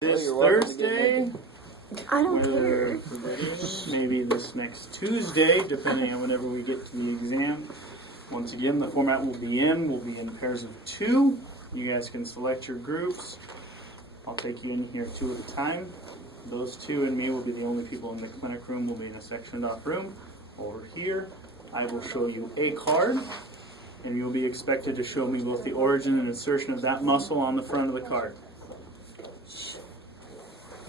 This Thursday, I don't care. maybe this next Tuesday, depending on whenever we get to the exam. Once again, the format will be in pairs of 2. You guys can select your groups. I'll take you in here 2 at a time. Those 2 and me will be the only people in the clinic room. We'll be in a sectioned off room. Over here, I will show you a card, and you'll be expected to show me both the origin and insertion of that muscle on the front of the card.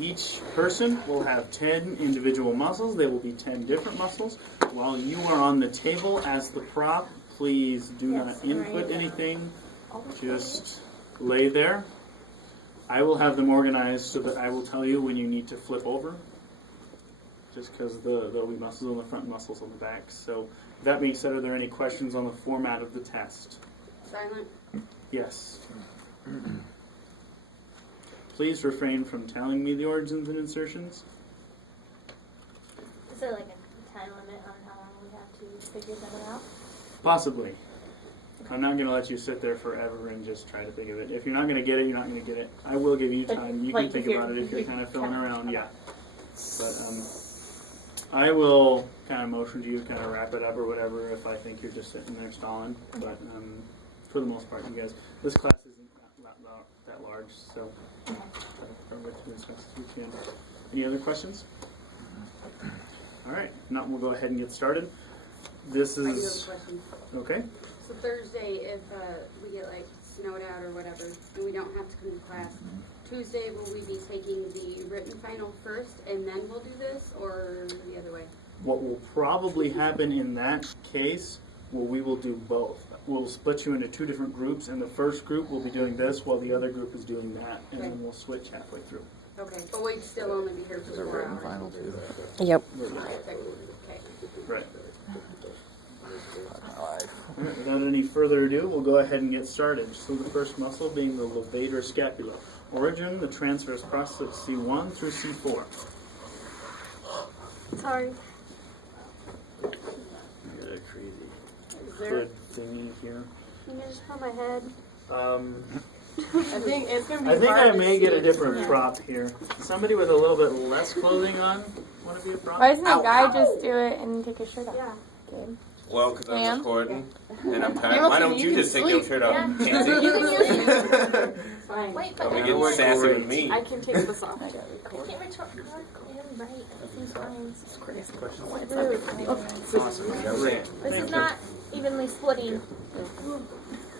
Each person will have 10 individual muscles. They will be 10 different muscles. While you are on the table as the prop, please do not input anything. Just lay there. I will have them organized so that I will tell you when you need to flip over. Just because there'll be muscles on the front and muscles on the back. So that being said, are there any questions on the format of the test? Silent. Yes. Please refrain from telling me the origins and insertions. Is there like a time limit on how long we have to figure that out? Possibly. I'm not going to let you sit there forever and just try to think of it. If you're not going to get it, you're not going to get it. I will give you time. You can think about it if you're kind of filling around. Yeah. But I will kind of motion to you, kind of wrap it up or whatever if I think you're just sitting there stalling. But for the most part, you guys, this class isn't that large, so try to cover it as fast as we can. Any other questions? All right. If not, we'll go ahead and get started. This I do have a is question. okay. So Thursday, if we get like snowed out or whatever, and we don't have to come to class, Tuesday will we be taking the written final first and then we'll do this, or the other way? What will probably happen in that case, well, we will do both. We'll split you into 2 different groups, and the first group will be doing this while the other group is doing that, and then we'll switch halfway through. Okay, but we'd still only be here for 4 hours. Final too. Yep. Okay. Right. My life. All right, without any further ado, we'll go ahead and get started. So the first muscle being the levator scapula. Origin, the transverse process of C1 through C4. Sorry. I got a crazy There. hood thingy here. Can you just put my head? I think it's gonna be I think hard I to may see get a it. different prop here. Somebody with a little bit less clothing on want to be a prop? Why doesn't a guy just do it and take his shirt off? Yeah. Gabe? Well, because I'm Ma'am? recording and I'm You tired. don't Why think don't you you can just take your sleep? shirt off? Yeah. Can't You can use take it. Fine. Wait, Don't but be I getting sassy with me. I can take this off. can't return right. These lines. It's crazy. It's rude. Awesome. This is not evenly splitting.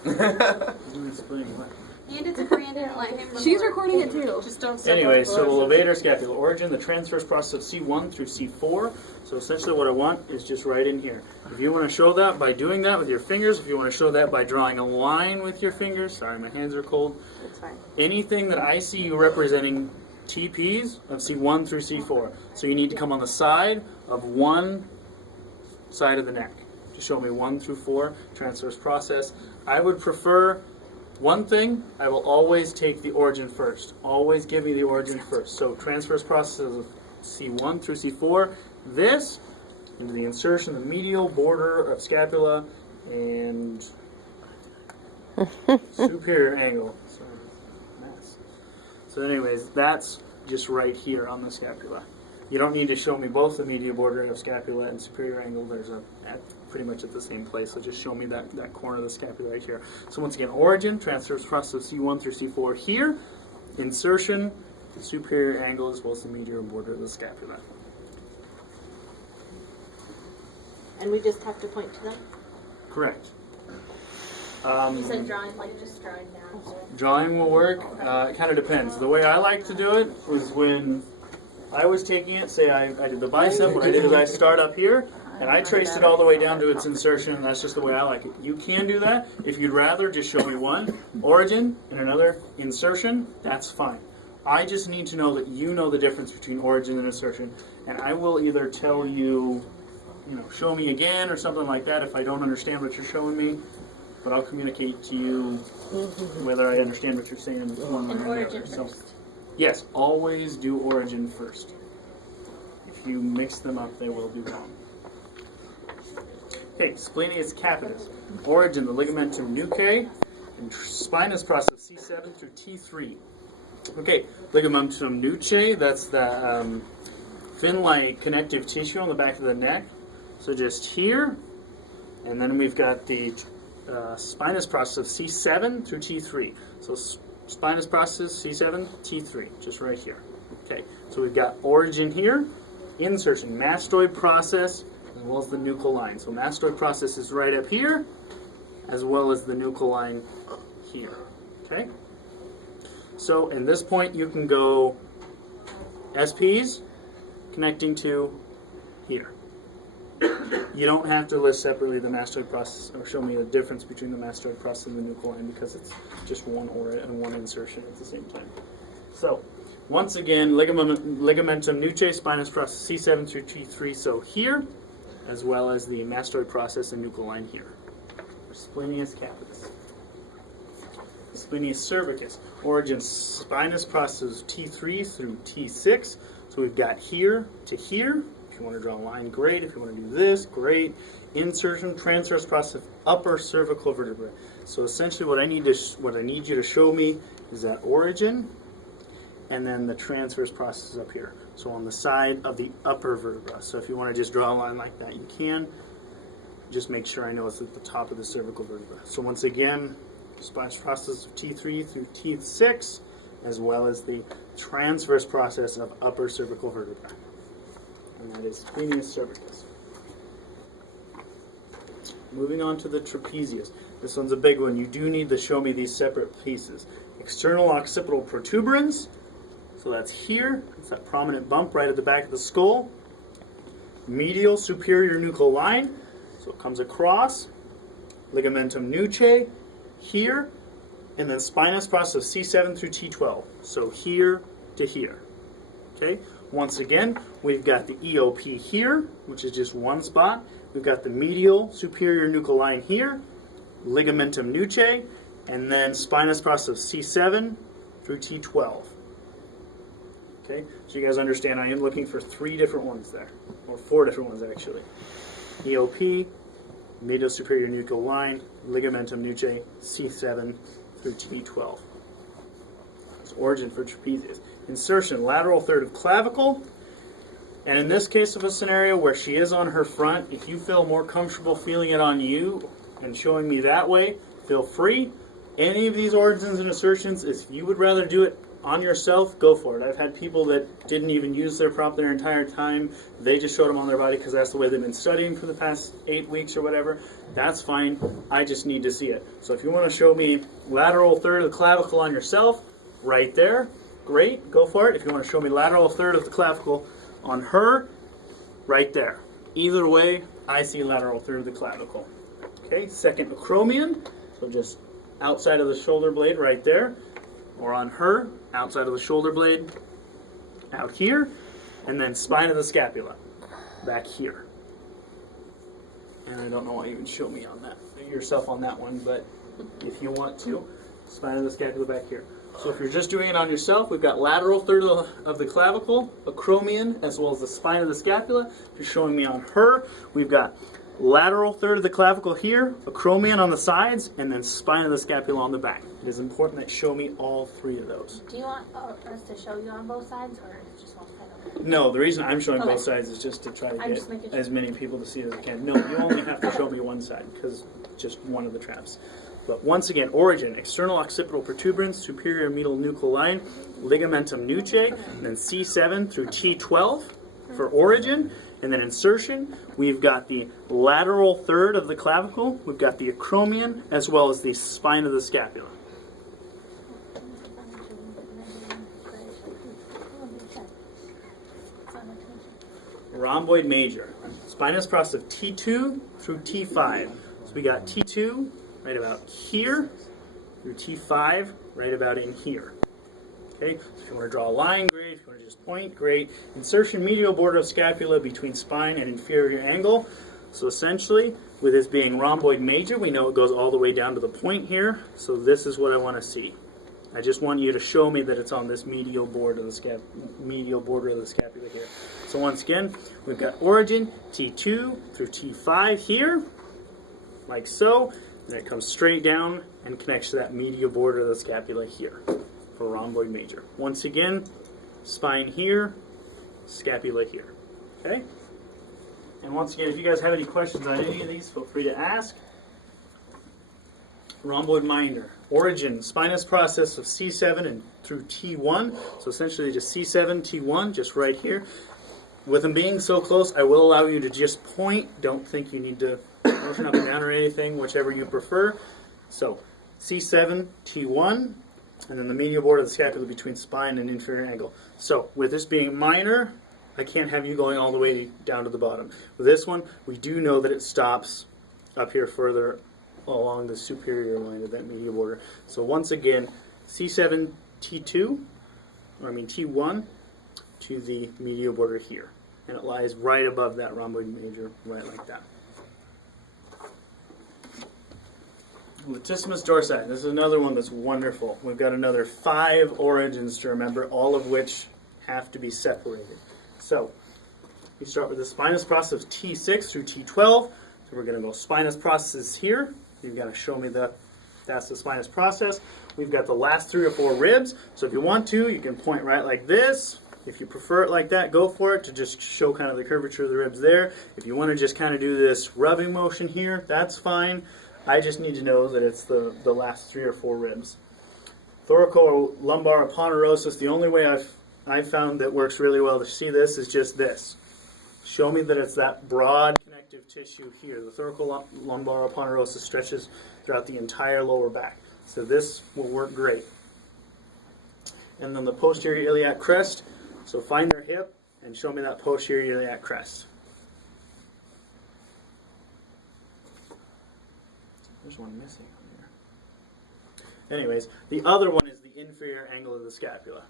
Explain what? Hand it to Brandon and let him She's record. recording it too. Just don't step Anyway, on so the levator scapula. Origin, the transverse process of C1 through C4. So essentially what I want is just right in here. If you want to show that by doing that with your fingers, if you want to show that by drawing a line with your fingers, sorry, my hands are cold. It's fine. Anything that I see you representing TPs of C1 through C4. So you need to come on the side of one side of the neck to show me 1 through 4, transverse process. I would prefer one thing, I will always take the origin first. Always give me the origin first. So transverse process of C1 through C4. This into the insertion, the medial border of scapula, and superior angle. So anyways, that's just right here on the scapula. You don't need to show me both the medial border of scapula and superior angle. There's pretty much at the same place. So just show me that corner of the scapula right here. So once again, origin, transverse process of C1 through C4 here. Insertion, superior angle as well as the medial border of the scapula. And we just have to point to them? Correct. You said drawing, like just drawing down. So. Drawing will work. It kind of depends. The way I like to do it was when I was taking it, say I did the bicep, what I did is I start up here, and I traced it all the way down to its insertion, and that's just the way I like it. You can do that. If you'd rather, just show me one origin and another insertion, that's fine. I just need to know that you know the difference between origin and insertion, and I will either tell you, show me again or something like that if I don't understand what you're showing me, but I'll communicate to you whether I understand what you're saying one way And or origin another. So, first. yes, always do origin first. If you mix them up, they will be wrong. Okay, splenius capitis. Origin, the ligamentum nuchae, and spinous process C7 through T3. Okay, ligamentum nuchae. That's the fin-like connective tissue on the back of the neck. So just here, and then we've got the spinous process of C7 through T3. So spinous process C7, T3, just right here. Okay, so we've got origin here, insertion, mastoid process, as well as the nuchal line. So mastoid process is right up here, as well as the nuchal line here. Okay? So in this point you can go SPs connecting to here. You don't have to list separately the mastoid process or show me the difference between the mastoid process and the nuchal line because it's just one orbit and one insertion at the same time. So once again, ligamentum nuchae, spinous process C7 through T3, so here, as well as the mastoid process and nuchal line here. Splenius capitis. Splenius cervicus. Origin spinous process T3 through T6. So we've got here to here. If you want to draw a line, great. If you want to do this, great. Insertion, transverse process of upper cervical vertebrae. So essentially what I need you to show me is that origin and then the transverse process up here. So on the side of the upper vertebra. So if you want to just draw a line like that, you can. Just make sure I know it's at the top of the cervical vertebra. So once again, spinous process of T3 through T6, as well as the transverse process of upper cervical vertebra. And that is splenius cervicus. Moving on to the trapezius. This one's a big one. You do need to show me these separate pieces. External occipital protuberance. So that's here. It's that prominent bump right at the back of the skull. Medial superior nuchal line. So it comes across. Ligamentum nuchae here. And then spinous process of C7 through T12. So here to here. Okay? Once again, we've got the EOP here, which is just one spot. We've got the medial superior nuchal line here, ligamentum nuchae, and then spinous process of C7 through T12. Okay, so you guys understand I am looking for 3 different ones there, or 4 different ones actually. EOP, medial superior nuchal line, ligamentum nuchae, C7 through T12. That's origin for trapezius. Insertion, lateral third of clavicle. And in this case of a scenario where she is on her front, if you feel more comfortable feeling it on you and showing me that way, feel free. Any of these origins and insertions, if you would rather do it on yourself, go for it. I've had people that didn't even use their prop their entire time. They just showed them on their body because that's the way they've been studying for the past 8 weeks or whatever. That's fine. I just need to see it. So if you want to show me lateral third of the clavicle on yourself, right there, great, go for it. If you want to show me lateral third of the clavicle on her, right there. Either way, I see lateral third of the clavicle. Okay, second acromion, so just outside of the shoulder blade right there, or on her, outside of the shoulder blade, out here, and then spine of the scapula, back here. And I don't know why you would show me on that, yourself on that one, but if you want to, spine of the scapula back here. So if you're just doing it on yourself, we've got lateral third of the clavicle, acromion, as well as the spine of the scapula. If you're showing me on her, we've got lateral third of the clavicle here, acromion on the sides, and then spine of the scapula on the back. It is important that you show me all 3 of those. Do you want us to show you on both sides, or just one side of it? No, the reason I'm showing Okay. both sides is just to try to I'm get just making as many people to see it as I can. No, you only have to show me one side, because just one of the traps. But once again, origin, external occipital protuberance, superior medial nuchal line, ligamentum nuchae, and then C7 through T12 for origin. And then insertion, we've got the lateral third of the clavicle, we've got the acromion, as well as the spine of the scapula. Rhomboid major, spinous process of T2 through T5. So we got T2 right about here through T5 right about in here. Okay, so if you want to draw a line, great. If you want to just point, great. Insertion medial border of scapula between spine and inferior angle. So essentially, with this being rhomboid major, we know it goes all the way down to the point here. So this is what I want to see. I just want you to show me that it's on this medial border of the scapula here. So once again, we've got origin T2 through T5 here, like so. And it comes straight down and connects to that medial border of the scapula here. for rhomboid major. Once again, spine here, scapula here. Okay? And once again, if you guys have any questions on any of these, feel free to ask. Rhomboid minor. Origin, spinous process of C7 and through T1. So essentially just C7, T1, just right here. With them being so close, I will allow you to just point. Don't think you need to motion up and down or anything, whichever you prefer. So C7, T1, and then the medial border of the scapula between spine and inferior angle. So with this being minor, I can't have you going all the way down to the bottom. With this one, we do know that it stops up here further along the superior line of that medial border. So once again, C7, T2, or I mean T1 to the medial border here. And it lies right above that rhomboid major, right like that. Latissimus dorsi. This is another one that's wonderful. We've got another 5 origins to remember, all of which have to be separated. So, we start with the spinous process of T6 through T12. So we're going to go spinous processes here. You've got to show me that that's the spinous process. We've got the last 3 or 4 ribs. So if you want to, you can point right like this. If you prefer it like that, go for it to just show kind of the curvature of the ribs there. If you want to just kind of do this rubbing motion here, that's fine. I just need to know that it's the last 3 or 4 ribs. Thoracolumbar aponeurosis, the only way I've found that works really well to see this is just this. Show me that it's that broad connective tissue here. The thoracolumbar aponeurosis stretches throughout the entire lower back. So this will work great. And then the posterior iliac crest. So find their hip and show me that posterior iliac crest. There's one missing on here. Anyways, the other one is the inferior angle of the scapula.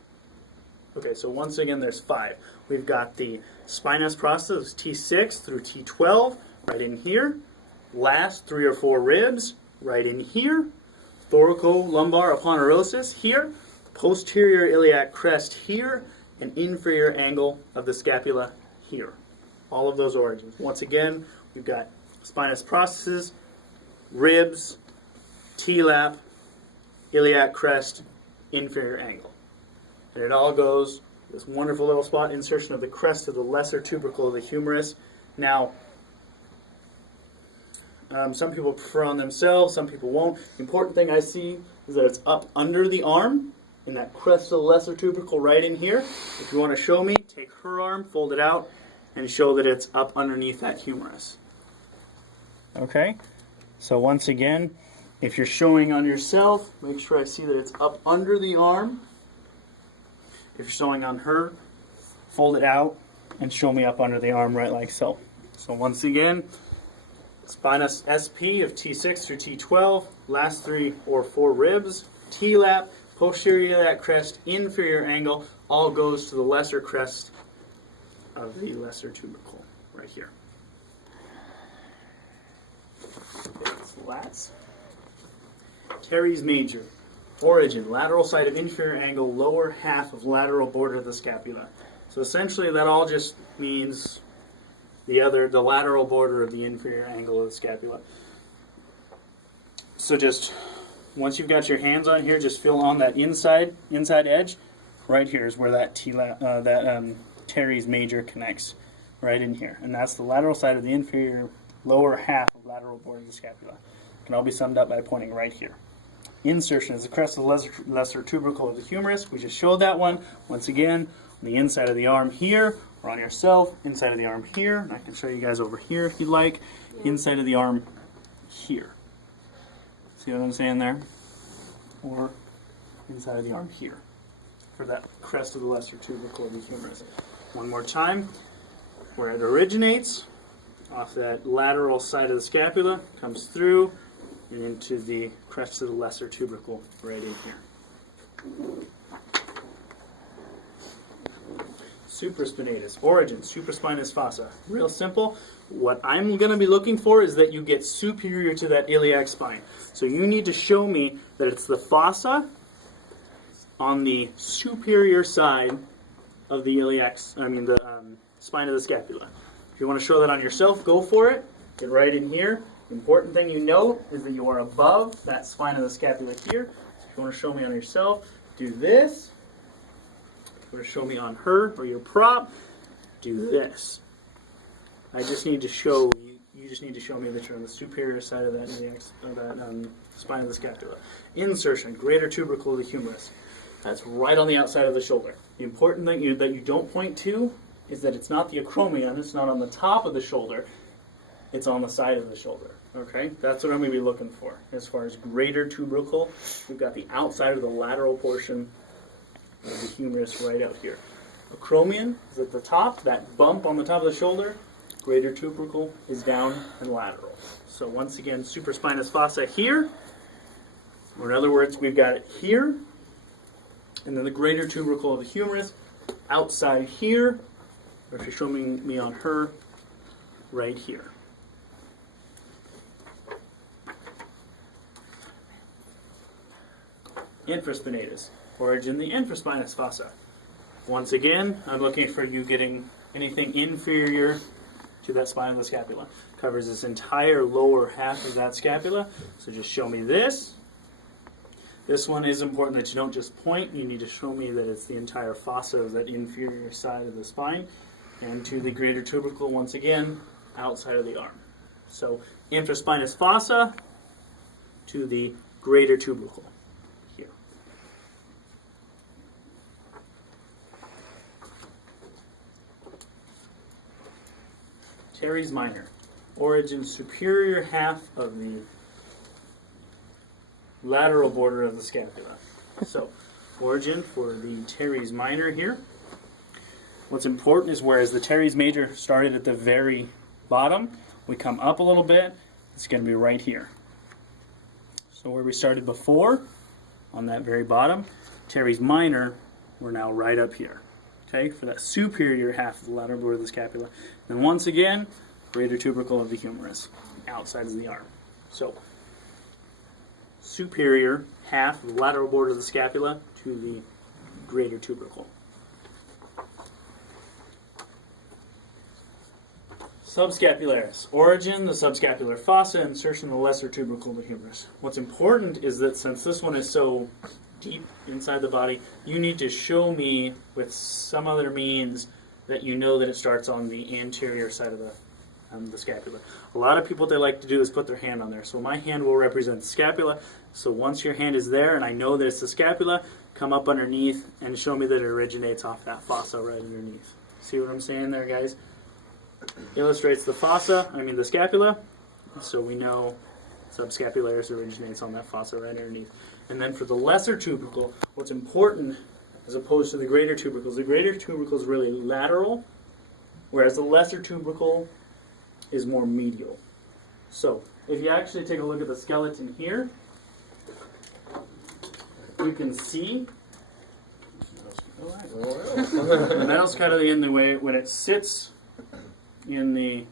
Okay, so once again, there's 5. We've got the spinous process, T6 through T12, right in here. Last 3 or 4 ribs, right in here. Thoracolumbar aponeurosis here. Posterior iliac crest here. And inferior angle of the scapula here. All of those origins. Once again, we've got spinous processes, ribs, T-lap, iliac crest, inferior angle. And it all goes, this wonderful little spot, insertion of the crest of the lesser tubercle of the humerus. Now, some people prefer on themselves, some people won't. The important thing I see is that it's up under the arm, in that crest of the lesser tubercle right in here. If you want to show me, take her arm, fold it out, and show that it's up underneath that humerus. Okay? So once again, if you're showing on yourself, make sure I see that it's up under the arm. If you're showing on her, fold it out and show me up under the arm right like so. So once again, spinous SP of T6 through T12, last 3 or 4 ribs, T-lap, posterior iliac crest, inferior angle, all goes to the lesser crest of the lesser tubercle right here. Lats. Teres major. Origin, lateral side of inferior angle, lower half of lateral border of the scapula. So essentially that all just means the lateral border of the inferior angle of the scapula. So just once you've got your hands on here, just feel on that inside edge. Right here is where that teres major connects, right in here. And that's the lateral side of the inferior lower half of lateral border of the scapula. It can all be summed up by pointing right here. Insertion is the crest of the lesser tubercle of the humerus. We just showed that one. Once again, on the inside of the arm here, or on yourself, inside of the arm here. And I can show you guys over here if you'd like. Inside of the arm here. See what I'm saying there? Or inside of the arm here. For that crest of the lesser tubercle of the humerus. One more time. Where it originates, off that lateral side of the scapula, comes through and into the crest of the lesser tubercle right in here. Supraspinatus. Origin, supraspinous fossa. Real simple. What I'm going to be looking for is that you get superior to that iliac spine. So you need to show me that it's the fossa on the superior side of the spine of the scapula. If you want to show that on yourself, go for it. Get right in here. The important thing you know is that you are above that spine of the scapula here. So if you want to show me on yourself, do this. Or show me on her or your prop, do this. I just need to show you just need to show me that you're on the superior side of that, spine of the scapula. Insertion, greater tubercle of the humerus. That's right on the outside of the shoulder. The important thing that you don't point to is that it's not the acromion, it's not on the top of the shoulder, it's on the side of the shoulder. Okay, that's what I'm going to be looking for. As far as greater tubercle, we've got the outside of the lateral portion of the humerus right out here. Acromion is at the top, that bump on the top of the shoulder. Greater tubercle is down and lateral. So once again, supraspinous fossa here, or in other words, we've got it here, and then the greater tubercle of the humerus outside here, or if you're showing me on her, right here. Infraspinatus, origin the infraspinous fossa. Once again, I'm looking for you getting anything inferior to that spine of the scapula. Covers this entire lower half of that scapula. So just show me this. This one is important that you don't just point. You need to show me that it's the entire fossa of that inferior side of the spine. And to the greater tubercle, once again, outside of the arm. So infraspinous fossa to the greater tubercle. Teres minor, origin superior half of the lateral border of the scapula. So, origin for the teres minor here. What's important is whereas the teres major started at the very bottom, we come up a little bit, it's going to be right here. So where we started before, on that very bottom, teres minor, we're now right up here. Okay, for that superior half of the lateral border of the scapula. And once again, greater tubercle of the humerus, outside of the arm. So, superior half of the lateral border of the scapula to the greater tubercle. Subscapularis, origin, the subscapular fossa, insertion of the lesser tubercle of the humerus. What's important is that since this one is so deep inside the body, you need to show me with some other means that you know that it starts on the anterior side of the scapula. A lot of people, what they like to do is put their hand on there. So my hand will represent the scapula. So once your hand is there and I know that it's the scapula, come up underneath and show me that it originates off that fossa right underneath. See what I'm saying there, guys? Illustrates the fossa, the scapula. So we know subscapularis originates on that fossa right underneath. And then for the lesser tubercle, what's important, as opposed to the greater tubercles, the greater tubercle is really lateral, whereas the lesser tubercle is more medial. So, if you actually take a look at the skeleton here, you can see the metal's kind of in the way when it sits in the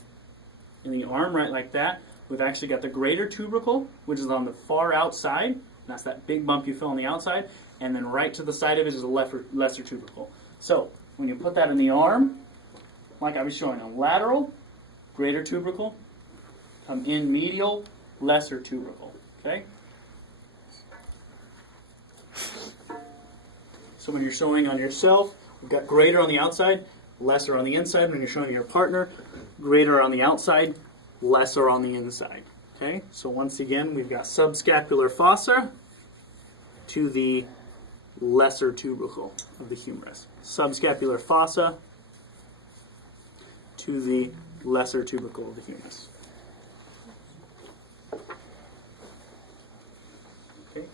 arm right like that. We've actually got the greater tubercle, which is on the far outside. That's that big bump you feel on the outside. And then right to the side of it is a lesser tubercle. So, when you put that in the arm, like I was showing, a lateral, greater tubercle, come in medial, lesser tubercle. Okay? So when you're showing on yourself, we've got greater on the outside, lesser on the inside. When you're showing your partner, greater on the outside, lesser on the inside. Okay, so once again, we've got subscapular fossa to the lesser tubercle of the humerus. Subscapular fossa to the lesser tubercle of the humerus. Okay,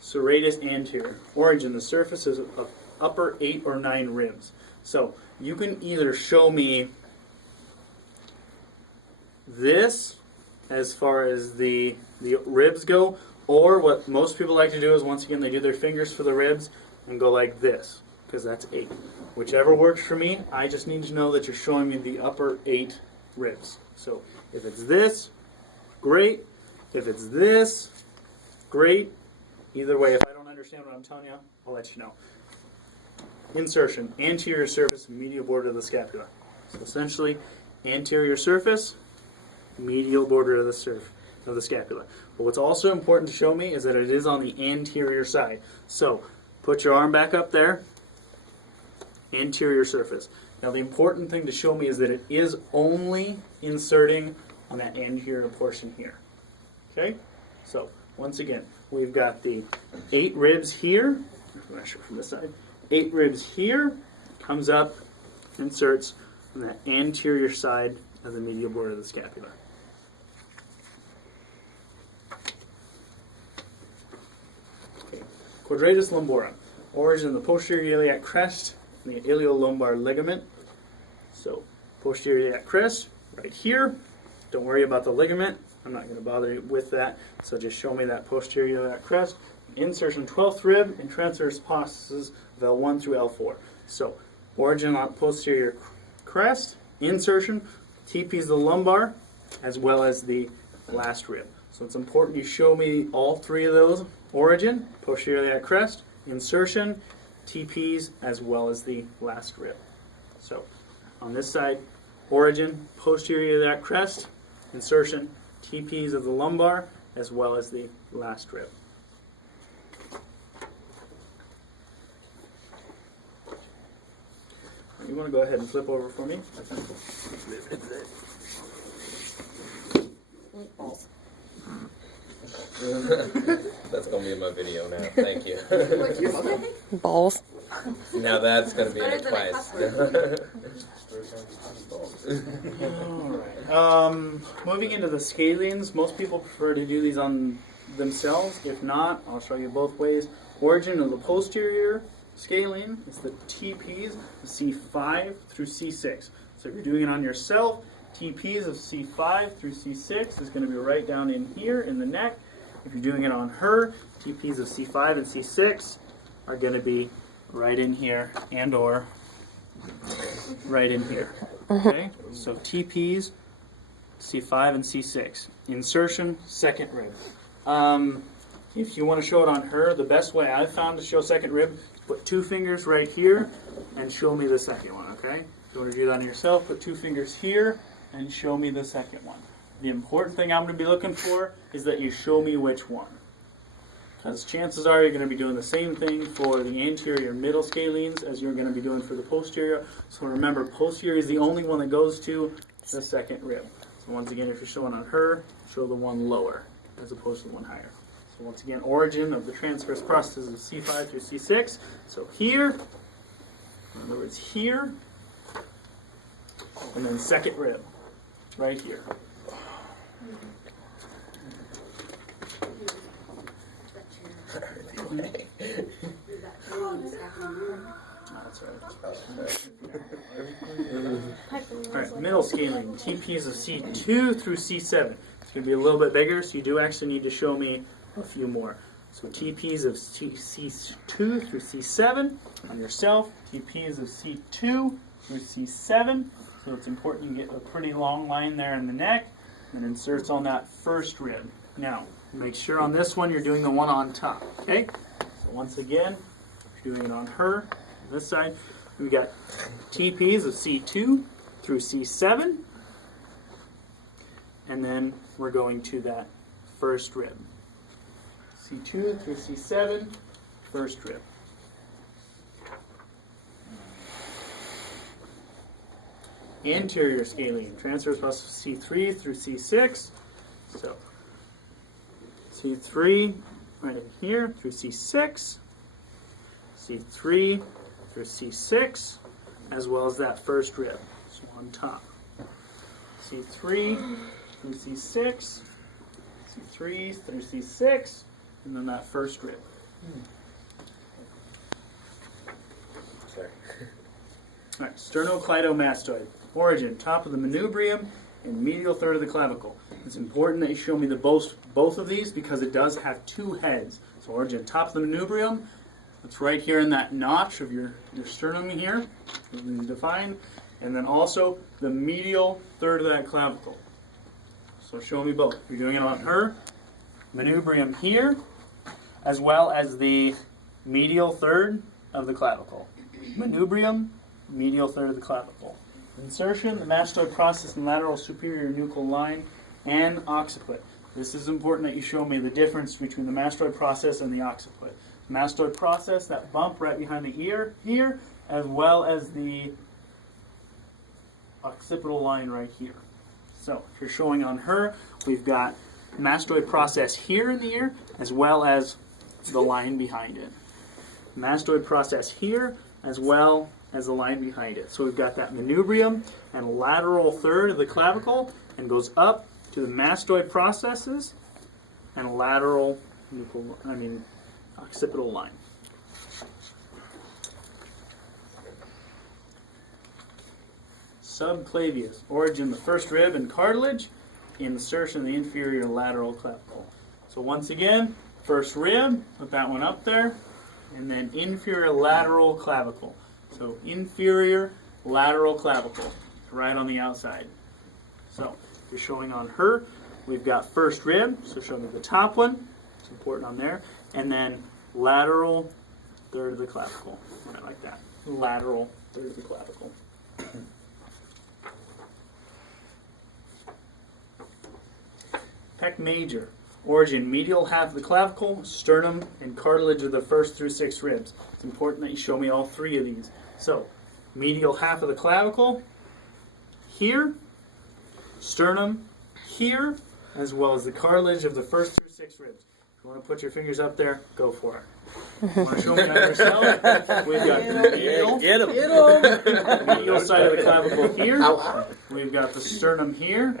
serratus anterior, origin, the surface of upper 8 or 9 ribs. So you can either show me this as far as the ribs go, or what most people like to do is, once again, they do their fingers for the ribs and go like this, because that's 8. Whichever works for me, I just need to know that you're showing me the upper 8 ribs. So if it's this, great. If it's this, great. Either way, if I don't understand what I'm telling you, I'll let you know. Insertion, anterior surface, medial border of the scapula. So essentially, anterior surface, medial border of the scapula. But what's also important to show me is that it is on the anterior side. So Put your arm back up there. Anterior surface. Now the important thing to show me is that it is only inserting on that anterior portion here. Okay? So, once again, we've got the 8 ribs here. I'm not sure from this side. 8 ribs here. Comes up, inserts on the anterior side of the medial border of the scapula. Okay. Quadratus lumborum. Origin of the posterior iliac crest and the iliolumbar ligament. So, posterior iliac crest, right here. Don't worry about the ligament. I'm not going to bother you with that. So just show me that posterior iliac crest. Insertion 12th rib and transverse processes of L1 through L4. So, origin on posterior crest, insertion, TPs the lumbar, as well as the last rib. So it's important you show me all 3 of those. Origin, posterior iliac crest, insertion, TPs, as well as the last rib. So, on this side, origin, posterior iliac crest, insertion, TPs of the lumbar, as well as the last rib. You want to go ahead and flip over for me? That's going to be in my video now. Thank you. What'd you say? Balls. Now that's going to be in it Better than a twice. Alright. Moving into the scalenes, most people prefer to do these on themselves. If not, I'll show you both ways. Origin of the posterior scalene is the TPs of C5 through C6. So if you're doing it on yourself, TPs of C5 through C6 is going to be right down in here in the neck. If you're doing it on her, TPs of C5 and C6 are going to be right in here and or right in here. Okay? So TPs, C5 and C6. Insertion, second rib. If you want to show it on her, the best way I've found to show second rib, put 2 fingers right here and show me the second one, okay? If you want to do that on yourself, put 2 fingers here and show me the second one. The important thing I'm going to be looking for is that you show me which one. Because chances are you're going to be doing the same thing for the anterior middle scalenes as you're going to be doing for the posterior. So remember, posterior is the only one that goes to the second rib. So once again, if you're showing on her, show the one lower as opposed to the one higher. So once again, origin of the transverse processes of C5 through C6. So here, in other words here, and then second rib, right here. That's right. Alright, middle scaling, TPs of C2 through C7. It's going to be a little bit bigger, so you do actually need to show me a few more. So TPs of C2 through C7 on yourself, TPs of C2 through C7. So it's important you get a pretty long line there in the neck, and inserts on that first rib. Now, make sure on this one you're doing the one on top, okay? So once again, you're doing it on her, on this side. We've got TPs of C2 through C7, and then we're going to that first rib. C2 through C7, first rib. Anterior scalene, transverse process C3 through C6. So C3 right in here through C6, C3 through C6, as well as that first rib. So on top. C3 through C6, C3 through C6, and then that first rib. Sorry. All right, sternocleidomastoid. Origin, top of the manubrium and medial third of the clavicle. It's important that you show me both of these because it does have 2 heads. So origin, top of the manubrium. It's right here in that notch of your sternum here, defined. And then also the medial third of that clavicle. So show me both. You're doing it on her. Manubrium here, as well as the medial third of the clavicle. Manubrium, medial third of the clavicle. Insertion, the mastoid process and lateral superior nuchal line, and occiput. This is important that you show me the difference between the mastoid process and the occiput. mastoid process, that bump right behind the ear here, as well as the occipital line right here. So if you're showing on her, we've got mastoid process here in the ear, as well as the line behind it. Mastoid process here, as well as the line behind it. So we've got that manubrium and lateral third of the clavicle, and goes up to the mastoid processes and lateral, occipital line. Subclavius, origin the first rib and cartilage, insertion the inferior lateral clavicle. So once again, first rib, put that one up there, and then inferior lateral clavicle. So inferior lateral clavicle, right on the outside. So if you're showing on her, we've got first rib, so show me the top one, it's important on there, and then lateral third of the clavicle, right like that. Lateral third of the clavicle. Pec major, origin medial half of the clavicle, sternum, and cartilage of the first through 6 ribs. It's important that you show me all 3 of these. So, medial half of the clavicle, here, sternum, here, as well as the cartilage of the first through 6 ribs. If you want to put your fingers up there, go for it. You want to show me on yourself? We've got the medial, medial side of the clavicle here. We've got the sternum here.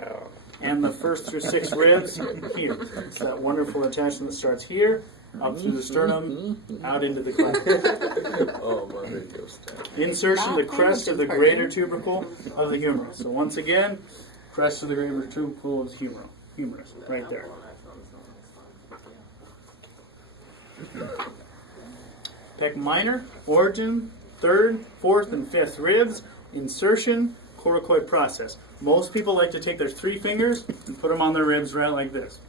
And the first through 6 ribs here. It's that wonderful attachment that starts here, up through the sternum, out into the clavicle. Oh, my radio stuff. Insertion the crest of the greater tubercle of the humerus. So once again, crest of the greater tubercle of the humerus, right there. Pec minor, origin, 3rd, 4th, and 5th ribs, insertion, coracoid process. Most people like to take their 3 fingers and put them on their ribs right like this.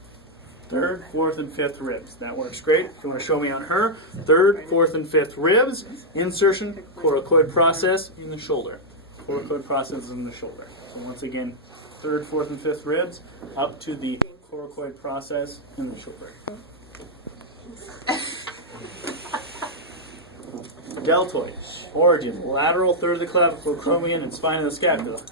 3rd, 4th, and 5th ribs. That works great. If you want to show me on her, 3rd, 4th, and 5th ribs, insertion, coracoid process in the shoulder. Coracoid process in the shoulder. So once again, 3rd, 4th, and 5th ribs, up to the coracoid process in the shoulder. Deltoid, origin, lateral third of the clavicle, acromion, and spine of the scapula.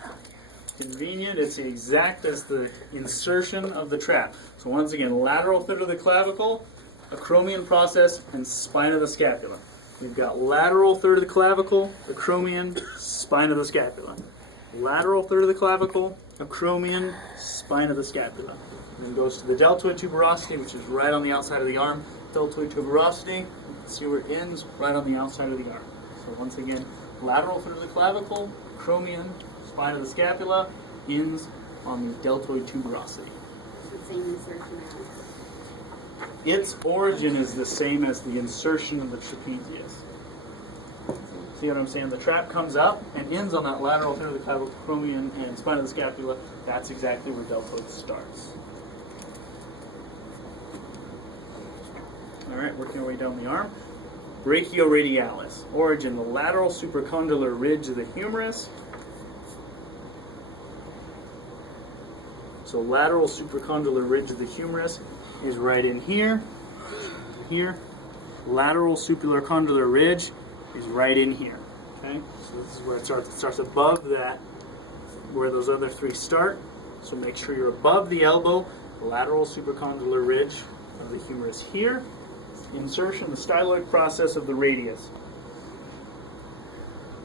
Convenient, it's the exact as the insertion of the trap. So once again, lateral third of the clavicle, acromion process, and spine of the scapula. We've got lateral third of the clavicle, acromion, spine of the scapula. Lateral third of the clavicle, acromion, spine of the scapula. And then goes to the deltoid tuberosity, which is right on the outside of the arm. Deltoid tuberosity, you can see where it ends, right on the outside of the arm. So once again, lateral third of the clavicle, acromion, spine of the scapula, ends on the deltoid tuberosity. Same insertion as. Its origin is the same as the insertion of the trapezius. See what I'm saying? The trap comes up and ends on that lateral third of the clavicle, acromion, and spine of the scapula. That's exactly where deltoid starts. Alright, working our way down the arm. Brachioradialis. Origin, the lateral supracondylar ridge of the humerus. So lateral supracondylar ridge of the humerus is right in here. Here. Lateral supracondylar ridge is right in here. Okay? So this is where it starts. It starts above that, where those other 3 start. So make sure you're above the elbow. Lateral supracondylar ridge of the humerus here. Insertion, the styloid process of the radius.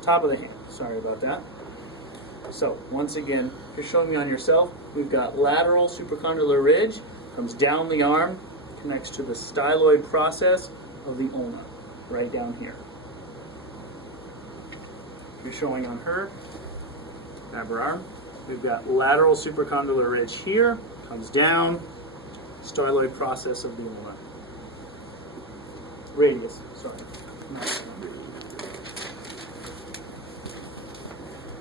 Top of the hand. Sorry about that. So, once again, you're showing me on yourself, we've got lateral supracondylar ridge, comes down the arm, connects to the styloid process of the ulna, right down here. You're showing on her, grab her arm, we've got lateral supracondylar ridge here, comes down, styloid process of the ulna. Radius, sorry.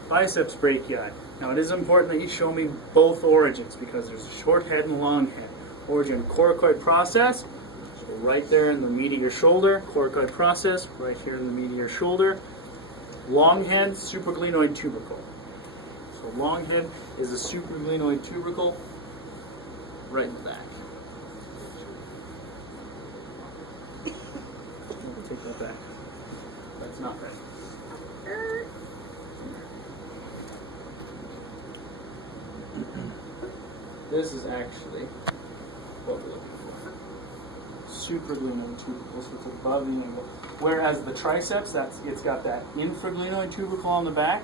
Biceps brachii. Now it is important that you show me both origins because there's a short head and a long head. Origin, coracoid process, so right there in the meat of your shoulder, coracoid process, right here in the meat of your shoulder. Long head, supraglenoid tubercle. So long head is a supraglenoid tubercle right in the back. that back. That's not right. This is actually what we're looking for. Supraglenoid tubercles, which is above the angle. Whereas the triceps, it's got that infraglenoid tubercle on the back.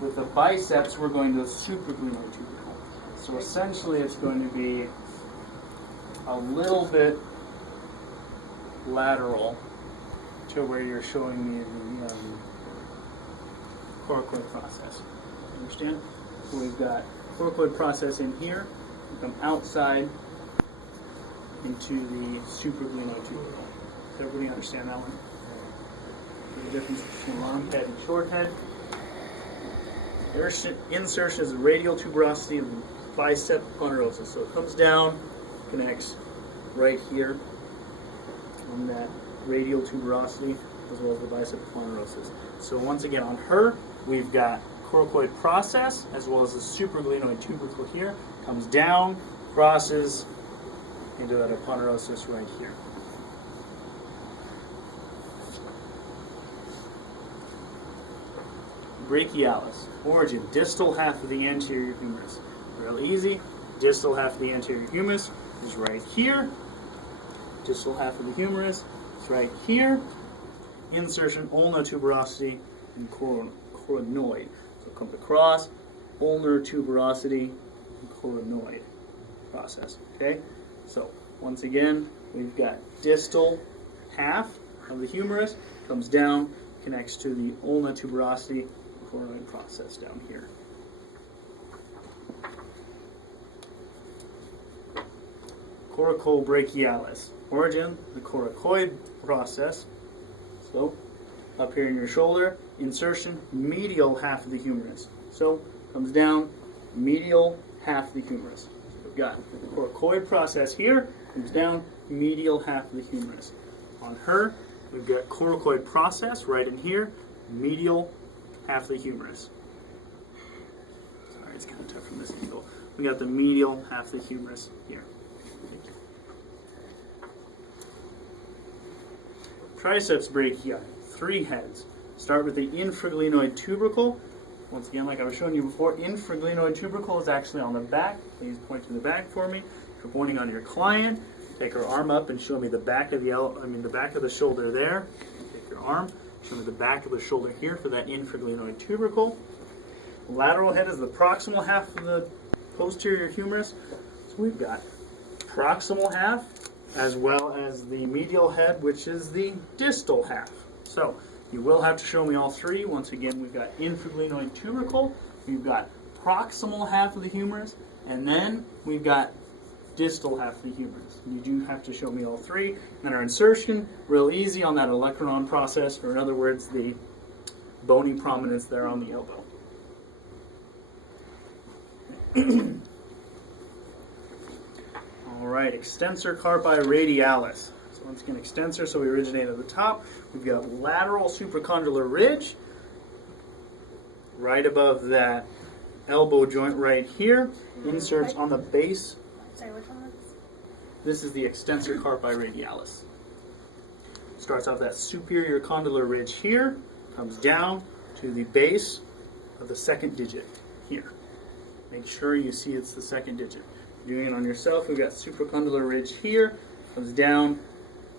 With the biceps, we're going to supraglenoid tubercle. So essentially, it's going to be a little bit lateral to where you're showing me the coracoid process. Understand? So we've got coracoid process in here, we come outside into the supraglenoid tubercle. Does everybody understand that one? The difference between long head and short head. Insertion is the radial tuberosity of the bicep ponerosa. So it comes down, connects right here on that radial tuberosity as well as the bicep ponerosa. So once again on her, we've got coracoid process as well as the supraglenoid tubercle here. Comes down, crosses into that aponeurosis right here. Brachialis. Origin, distal half of the anterior humerus. Real easy. Distal half of the anterior humerus is right here. Distal half of the humerus is right here. Insertion, ulnar tuberosity, and coronoid. So come across, ulnar tuberosity, and coronoid process. Okay? So once again, we've got distal half of the humerus, comes down, connects to the ulnar tuberosity, coronoid process down here. Coracobrachialis. Origin, the coracoid process. So, up here in your shoulder, insertion, medial half of the humerus. So, comes down, medial half of the humerus. So we've got the coracoid process here, comes down, medial half of the humerus. On her, we've got coracoid process right in here, medial half of the humerus. Sorry, it's kind of tough from this angle. We got the medial half of the humerus here. Triceps brachii, 3 heads. Start with the infraglenoid tubercle. Once again, like I was showing you before, infraglenoid tubercle is actually on the back. Please point to the back for me. If you're pointing on your client, take her arm up and show me the back of the back of the shoulder there. Take your arm, show me the back of the shoulder here for that infraglenoid tubercle. Lateral head is the proximal half of the posterior humerus. So we've got proximal half as well as the medial head, which is the distal half. So you will have to show me all 3. Once again, we've got infraglenoid tubercle, we've got proximal half of the humerus, and then we've got distal half of the humerus. You do have to show me all 3. And then our insertion, real easy on that olecranon process, or in other words, the bony prominence there on the elbow. All right, extensor carpi radialis. So once again, extensor, so we originate at the top. We've got lateral supracondylar ridge right above that elbow joint right here. Inserts on the base. Sorry, which one was this? This is the extensor carpi radialis. Starts off that superior condylar ridge here, comes down to the base of the second digit here. Make sure you see it's the second digit. Doing it on yourself, we've got supracondylar ridge here, comes down,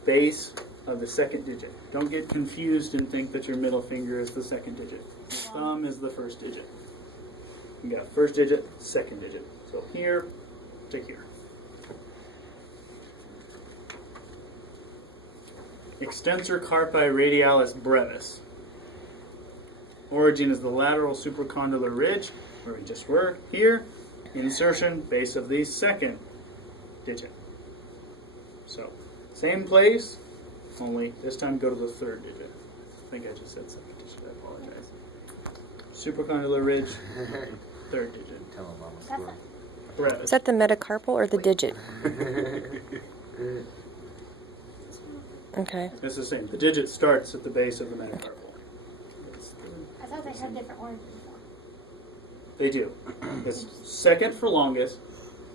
base of the second digit. Don't get confused and think that your middle finger is the second digit. Thumb is the first digit. You got first digit, second digit. So here to here. Extensor carpi radialis brevis. Origin is the lateral supracondylar ridge, where we just were here. Insertion, base of the second digit. So, same place, only this time go to the third digit. I think I just said second digit, I apologize. Supracondylar ridge, third digit. Tell them Mama story. Brevis. Is that the metacarpal or the digit? Okay. It's the same. The digit starts at the base of the metacarpal. I thought they had different origins. They do. It's second for longest,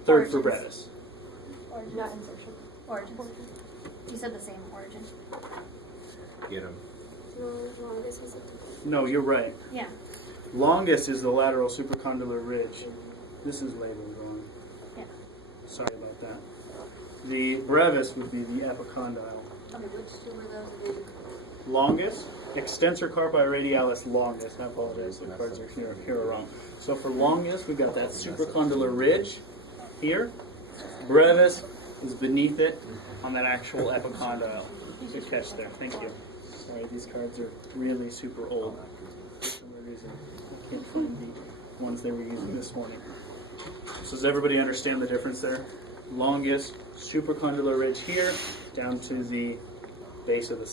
third for brevis. Origin. Not insertion. Origin. You said the same origin. get them. No, you're right. Yeah. Longest is the lateral supracondylar ridge. This is labeled wrong. Yeah. Sorry about that. The brevis would be the epicondyle. Okay, which two were those again? Longest, extensor carpi radialis longest. I apologize, the cards are here are wrong. So for longest, we've got that supracondylar ridge here. Brevis is beneath it on that actual epicondyle. Good catch there. Thank you. Sorry, these cards are really super old. For some reason, I can't find the ones they were using this morning. So does everybody understand the difference there? Longest supracondylar ridge here, down to the base of the